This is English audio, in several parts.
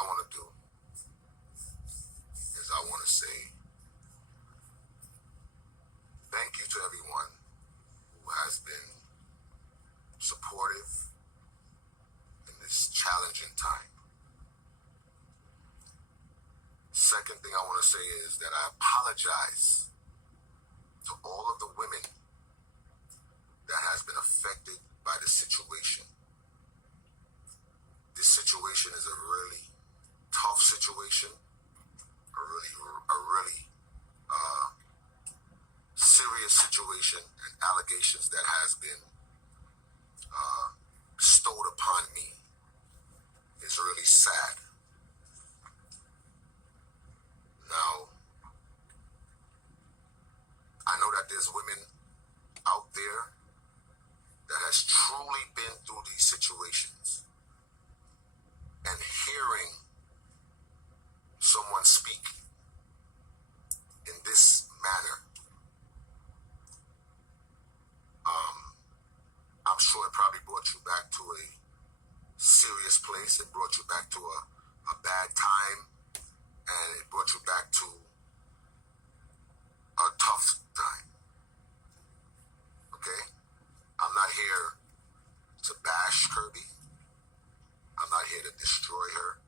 I want to do is I want to say thank you to everyone who has been supportive in this challenging time. Second thing I want to say is that I apologize to all of the women that has been affected by this situation. This situation is a really tough situation, a really serious situation, and allegations that has been bestowed upon me is really sad. Now, I know that there's women out there that has truly been through these situations, and hearing someone speak in this manner, I'm sure it probably brought you back to a serious place. It brought you back to a bad time, and it brought you back to a tough time. Okay? I'm not here to bash Kirby. I'm not here to destroy her,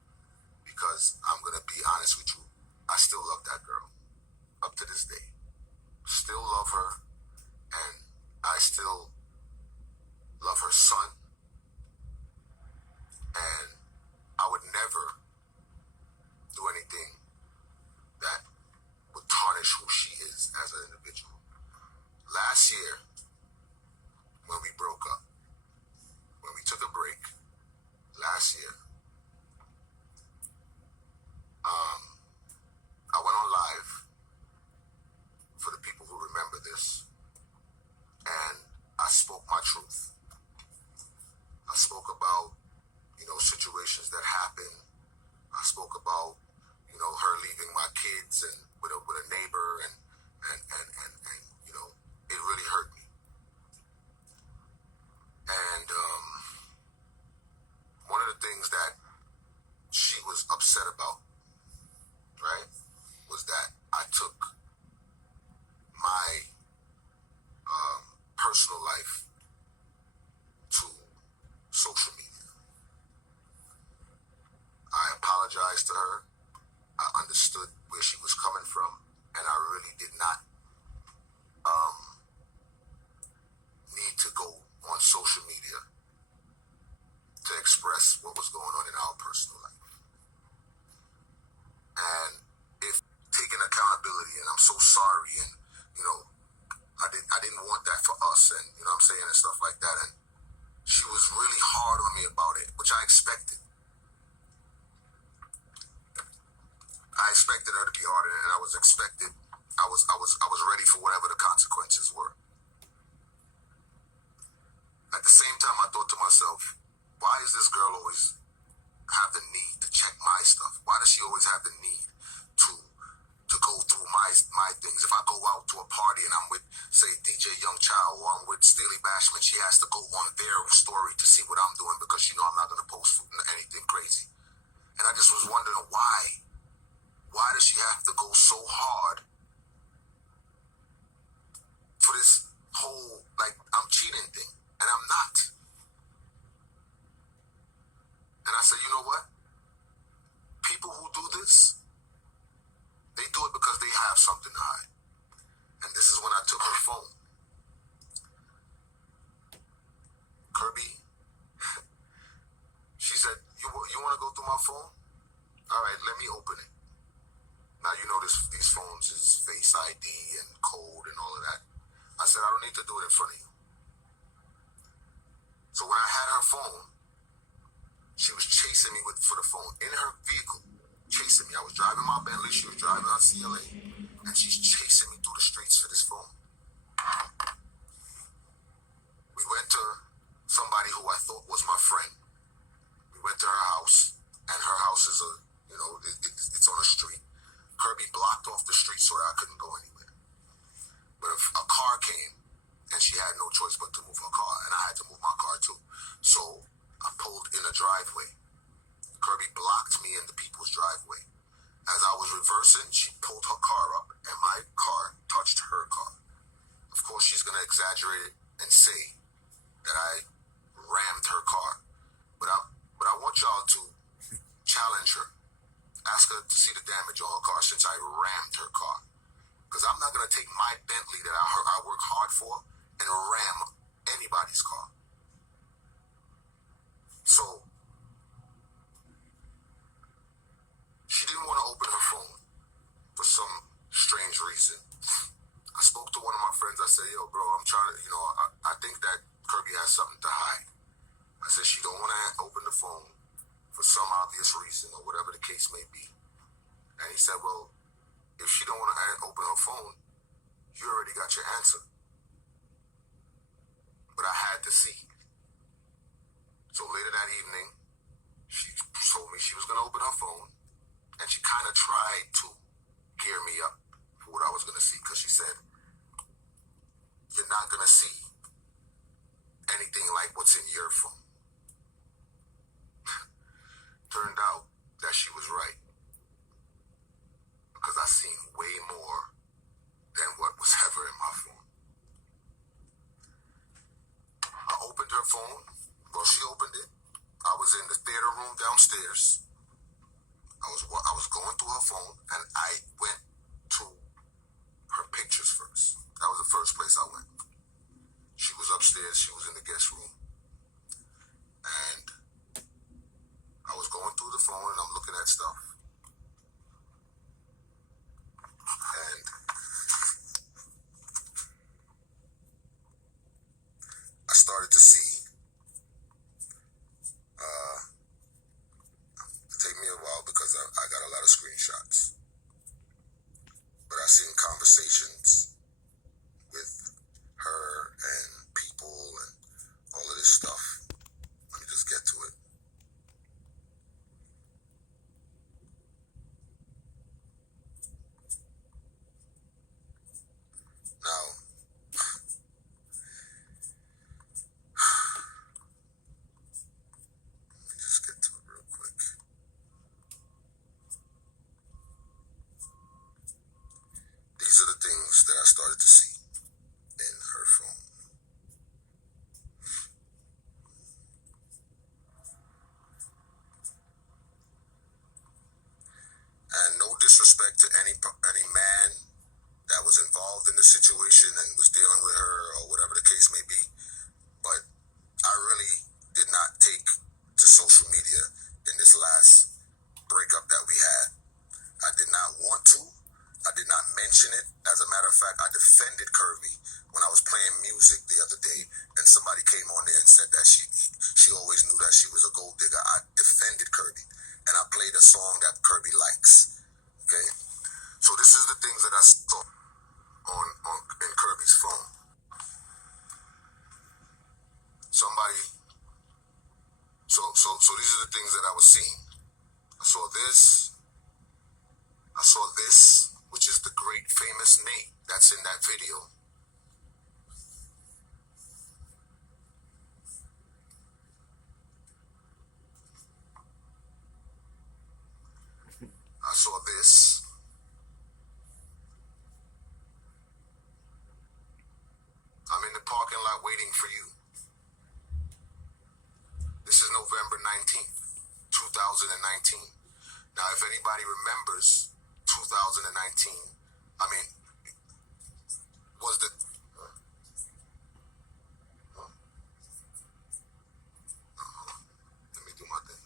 because I'm going to be honest with you. I still love that girl up to this day. Still love her, and I still love her son. And I would never do anything that would tarnish who she is as an individual. Last year, when we broke up, when we took a break, last year, I went on live for the people who remember this, and I spoke my truth. I spoke about, situations that happened. I spoke about, her leaving my kids and with a neighbor, and it really hurt me. And one of the things that she was upset about, right, was that I took my personal life to social media. I apologized to her. I understood where she was coming from, and I really did not need to go on social media to express what was going on in our personal life. And if taking accountability, and I'm so sorry, and I didn't want that for us, and I'm saying, and stuff like that. And she was really hard on me about it, which I expected. I expected her to be hard, and I was ready for whatever the consequences were. At the same time, I thought to myself, why is this girl always have the need to check my stuff? Why does she always have the need to go through my things? If I go out to a party and I'm with, say, DJ Young Child, or I'm with Steely Bashman, she has to go on their story to see what I'm doing, because I'm not going to post anything crazy. And I just was wondering why. Why does she have to go so hard for this whole, I'm cheating thing? And I'm not. And I said, you know what? People who do this, they do it because they have something to hide. And this is when I took her phone. Kirby, she said, you want to go through my phone? All right, let me open it. Now, these phones is Face ID and code and all of that. I said, I don't need to do it in front of you. So when I had her phone, she was chasing me for the phone in her vehicle, chasing me. I was driving my Bentley, she was driving on CLA, and she's chasing me through the streets for this phone. We went to somebody who I thought was my friend. We went to her house, and her house is it's on a street. Kirby blocked off the street so that I couldn't go anywhere. But if a car came, and she had no choice but to move her car, and I had to move my car too. So I pulled in a driveway. Kirby blocked me in the people's driveway. As I was reversing, she pulled her car up, and my car touched her car. Of course, she's going to exaggerate it and say that I rammed her car. But I want y'all to challenge her. Ask her to see the damage on her car since I rammed her car. Because I'm not going to take my Bentley that I work hard for and ram anybody's car. So, she didn't want to open her phone for some strange reason. I spoke to one of my friends. I said, yo, bro, I'm trying to, I think that Kirby has something to hide. I said, she don't want to open the phone for some obvious reason or whatever the case may be. And he said, well, if she don't want to open her phone, you already got your answer. But I had to see. So later that evening, she told me she was going to open her phone, and she kind of tried to gear me up for what I was going to see, because she said, you're not going to see anything like what's in your phone. Turned out that she was right, because I seen way more than what was ever in my phone. I opened her phone. Well, she opened it. I was in the theater room downstairs. I was going through her phone, and I went to her pictures first. That was the first place I went. She was upstairs. She was in the guest room. And I was going through the phone, and I'm looking at stuff. And I started to see, it took me a while because I got a lot of screenshots. But I seen conversations with her and people and all of this stuff. Let me just get to it. Now, let me just get to it real quick. These are the things that I started to see in her phone. And no disrespect to any man that was involved in the situation and was dealing with her or whatever the case may be, but I really did not take to social media in this last breakup that we had. I did not want to. I did not mention it. As a matter of fact, I defended Kirby when I was playing music the other day, and somebody came on there and said that she always knew that she was a gold digger. I defended Kirby, and I played a song that Kirby likes. Okay? So this is the things that I saw on in Kirby's phone. So these are the things that I was seeing. I saw this, which is the great famous Nate that's in that video. I saw this. I'm in the parking lot waiting for you. This is November 19th, 2019. Now, if anybody remembers 2019, I mean, was the... Let me do my thing.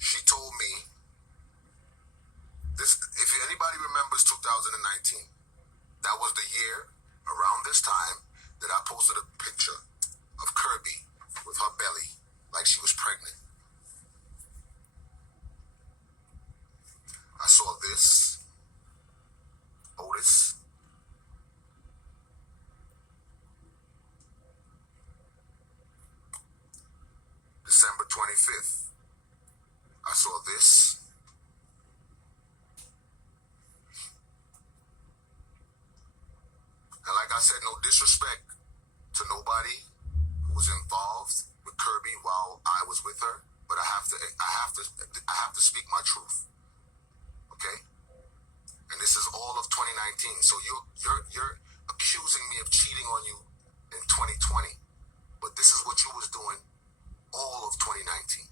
She told me, this. If anybody remembers 2019, that was the year, around this time, that I posted a picture of Kirby with her belly, like she was pregnant. I saw this, Otis. December 25th, I saw this. And like I said, no disrespect to nobody who was involved with Kirby while I was with her. but I have to speak my truth. Okay? And this is all of 2019. So you're accusing me of cheating on you in 2020, but this is what you was doing all of 2019.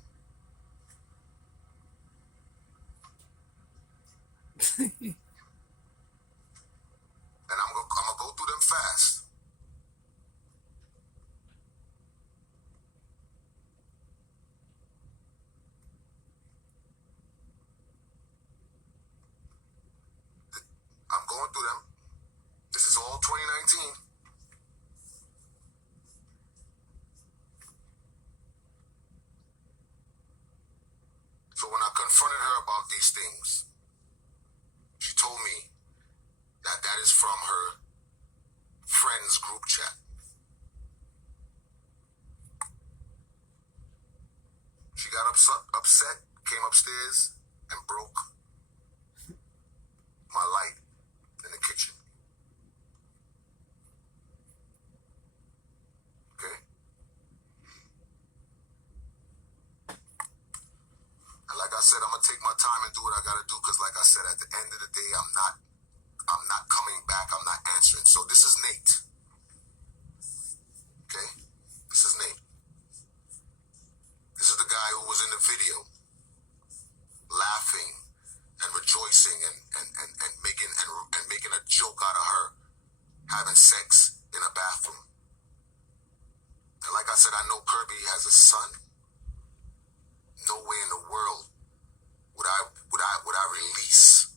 And I'm gonna go through them fast. I'm going through them. This is all 2019. So when I confronted her about these things, she told me that that is from her friends group chat. She got upset, came upstairs, and broke my light in the kitchen. Okay? And like I said, I'm gonna take my time and do what I gotta do, because like I said, at the end of the day, I'm not coming back, I'm not answering. So this is Nate. Okay? This is Nate. This is the guy who was in the video, laughing and rejoicing and making a joke out of her having sex in a bathroom. And like I said, I know Kirby has a son. No way in the world would I release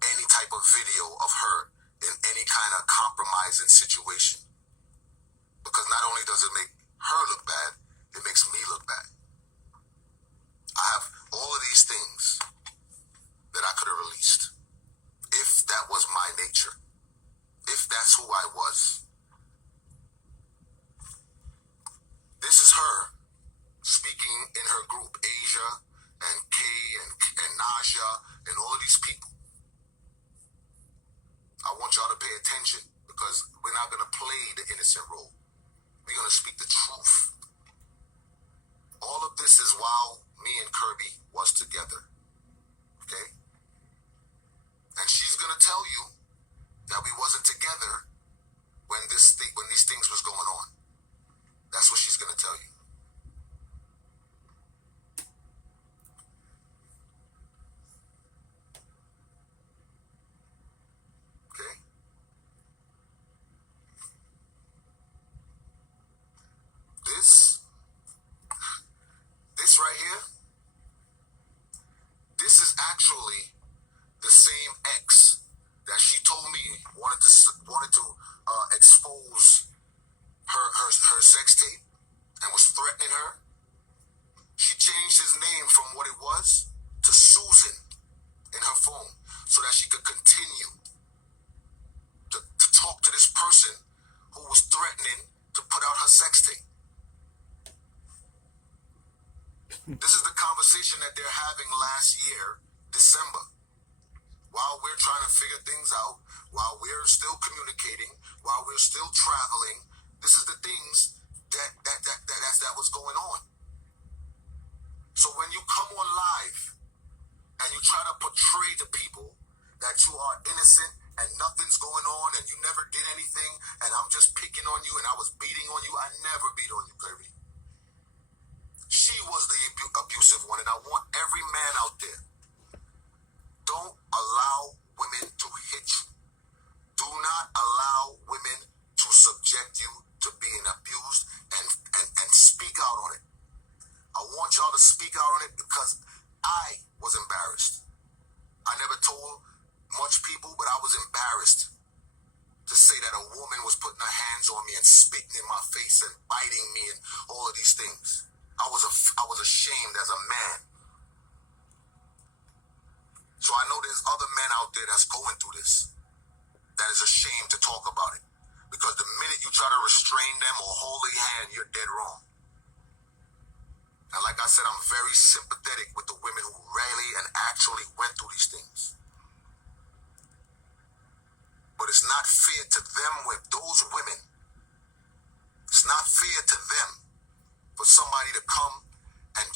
any type of video of her in any kind of compromising situation. Because not only does it make her look bad, it makes me look bad. I have all of these things that I could have released if that was my nature, if that's who I was. This is her speaking in her group, Asia and Kay and Naja and all of these people. I want y'all to pay attention, because we're not going to play the innocent role. We're going to speak the truth. All of this is while me and Kirby was together. Okay? And she's going to tell you that we wasn't together when these things was going on. That's what she's going to tell you. Okay? This right here, this is actually the same ex that she told me wanted to expose her sex tape and was threatening her. She changed his name from what it was to Susan in her phone so that she could continue to talk to this person who was threatening to put out her sex tape. This is the conversation that they're having last year, December. While we're trying to figure things out, while we're still communicating, while we're still traveling, this is the things that was going on. So when you come on live and you try to portray to people that you are innocent and nothing's going on and you never did anything and I'm just picking on you and I was beating on you, I never beat on you, Kirby. She was the abusive one, and I want every man out there, don't allow women to hit you. Do not allow women to subject you to being abused and speak out on it. I want y'all to speak out on it because I was embarrassed. I never told much people, but I was embarrassed to say that a woman was putting her hands on me and spitting in my face and biting me and all of these things. I was ashamed as a man. So I know there's other men out there that's going through this, that is ashamed to talk about it. Because the minute you try to restrain them or hold their hand, you're dead wrong. And like I said, I'm very sympathetic with the women who really and actually went through these things. But it's not fair to them, with those women. It's not fair to them for somebody to come and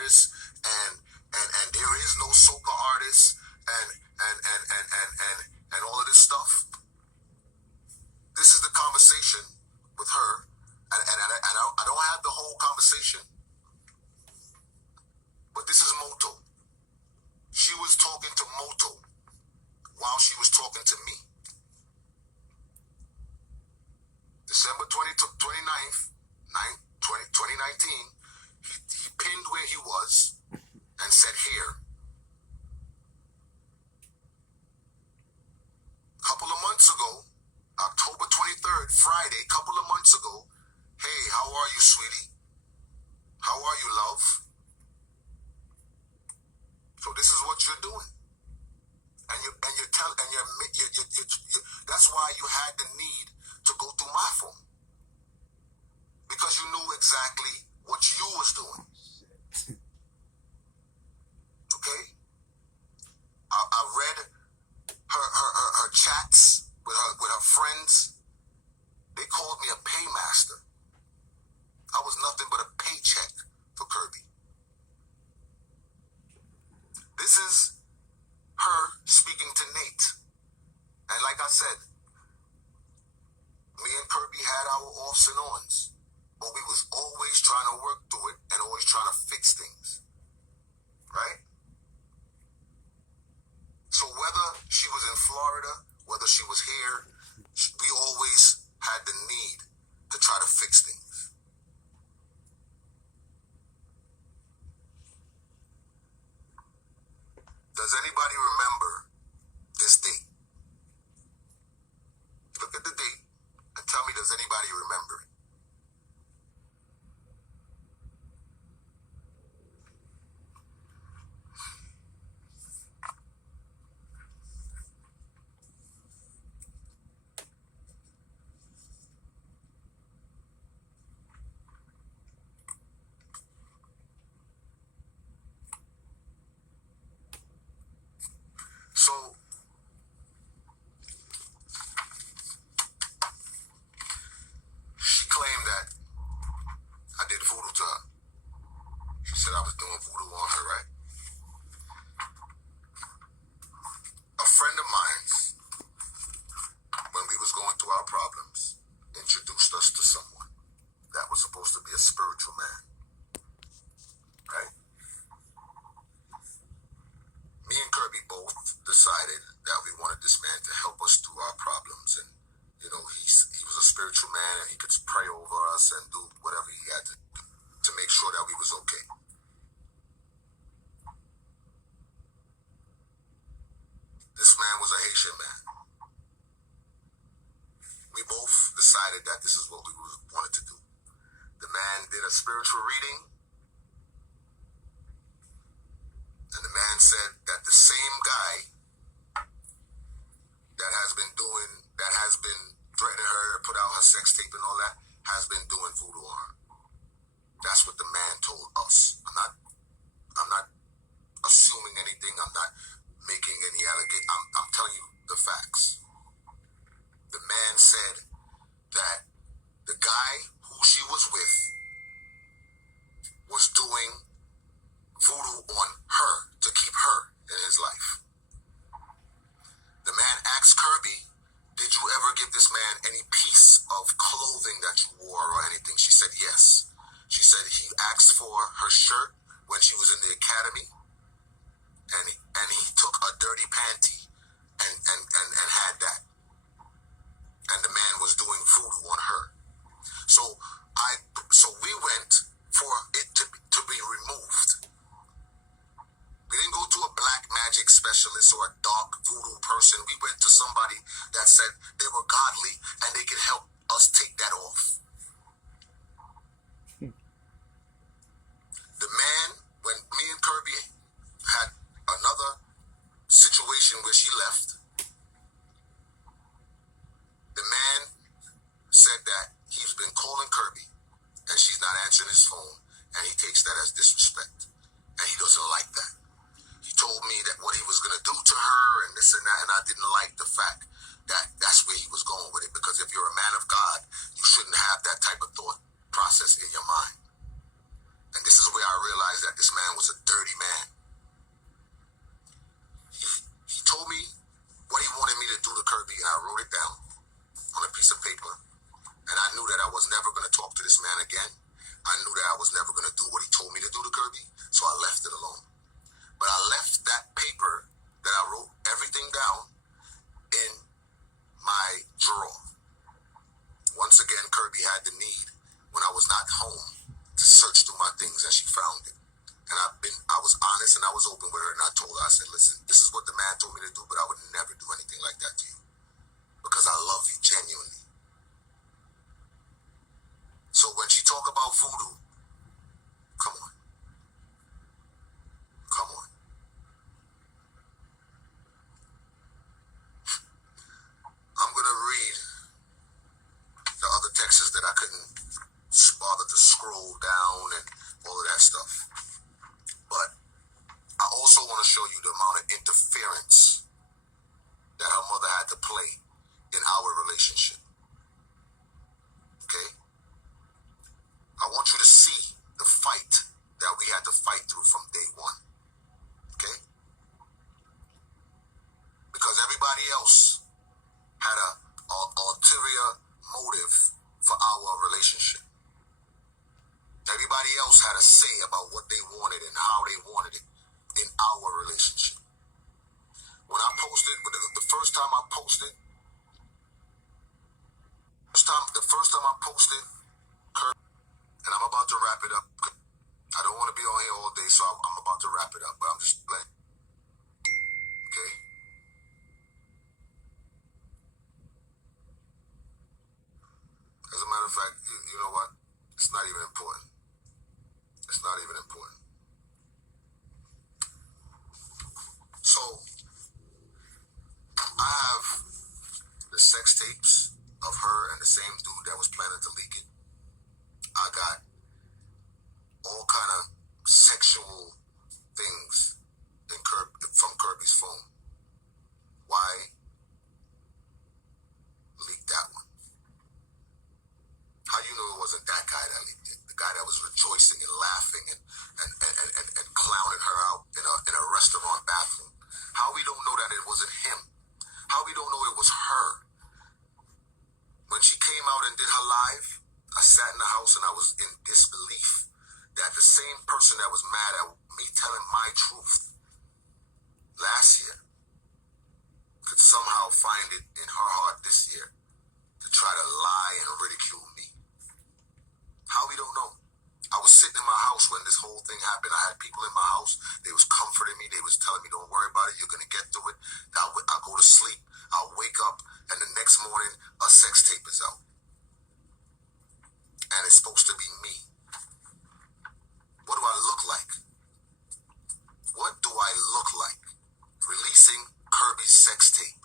artist, and there is no soca artist, and all of this stuff. This is the conversation with her, and I don't have the whole conversation, but this is Moto. She was talking to Moto while she was talking to me. December 29th, 2019, he pinned where he was and said here. A couple of months ago, October 23rd, Friday, a couple of months ago, hey, how are you, sweetie? How are you, love? So this is what you're doing. That's why you had the need to go through my phone. Because you knew exactly what you was doing. Okay? I read her chats with her friends. They called me a paymaster. I was nothing but a paycheck for Kirby. This is her speaking to Nate. And like I said, me and Kirby had our offs and ons, but we was always trying to work through it and always trying to fix things. Right? So whether she was in Florida, whether she was here, we always had the need to try to fix things. Does anybody remember this date? Look at the date and tell me, does anybody remember it? So, she claimed that I did voodoo to her. She said I was doing voodoo on her, right? A friend of mine, when we was going through our problems, introduced us to someone that was supposed to be a spiritual man, right? Me and Kirby both decided that we wanted this man to help us through our problems, and you know, he was a spiritual man, and he could pray over us and do whatever he had to do to make sure that we was okay. This man was a Haitian man. We both decided that this is what we wanted to do. The man did a spiritual reading, and the man said that the same guy that has been threatening her to put out her sex tape and all that, has been doing voodoo on her. That's what the man told us. I'm not assuming anything. I'm not making any allegation. I'm telling you the facts. The man said that the guy who she was with was doing voodoo on her to keep her in his life. The man asked Kirby, did you ever give this man any piece of clothing that you wore or anything? She said yes. She said he asked for her shirt when she was in the academy, and he took a dirty panty and had that. And the man was doing voodoo on her. So we went for it to be removed. We didn't go to a black magic specialist or a dark voodoo person. We went to somebody that said they were godly and they could help us take that off. The man, when me and Kirby had another situation where she left, the man said that he's been calling Kirby and she's not answering his phone, and he takes that as disrespect, and he doesn't like that. He told me that what he was going to do to her and this and that, and I didn't like the fact that that's where he was going with it, because if you're a man of God, you shouldn't have that type of thought process in your mind. And this is where I realized that this man the need when I was not home to search through my things, and she found it. And I was honest and I was open with her, and I told her, I said, listen, this is what the man told me to do, but I would never do anything like that to you because I love you genuinely. So when she talk about voodoo, come on. Come on. I'm going to read the other texts that I couldn't bother to scroll down and all of that stuff. But I also want to show you the amount of interference that her mother had to play in our relationship. Okay? I want you to see the fight that we had to fight through from day one. Okay? Because everybody else had a ulterior motive for our relationship. Everybody else had a say about what they wanted and how they wanted it in our relationship. When I posted, the first time I posted, and I'm about to wrap it up. I don't want to be on here all day, so I'm about to wrap it up, but I'm just like, okay? As a matter of fact, you know what? It's not even important. It's not even important. So, I have the sex tapes of her and the same dude that was planning to leak it. I got all kind of sexual things from Kirby's phone. Why leak that one? How you know it wasn't that guy that leaked it? The guy that was rejoicing and laughing and clowning her out in a restaurant bathroom. How we don't know that it wasn't him? How we don't know it was her? When she came out and did her live, I sat in the house and I was in disbelief that the same person that was mad at me telling my truth last year could somehow find it in her heart this year to try to lie and ridicule me. How we don't know? I was sitting in my house when this whole thing happened. I had people in my house. They was comforting me. They was telling me, don't worry about it. You're going to get through it. I'll go to sleep. I'll wake up. And the next morning, a sex tape is out. And it's supposed to be me. What do I look like? What do I look like? Releasing Kirby's sex tape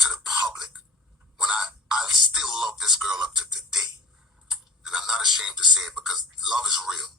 to the public when I still love this girl up to today. And I'm not ashamed to say it because love is real.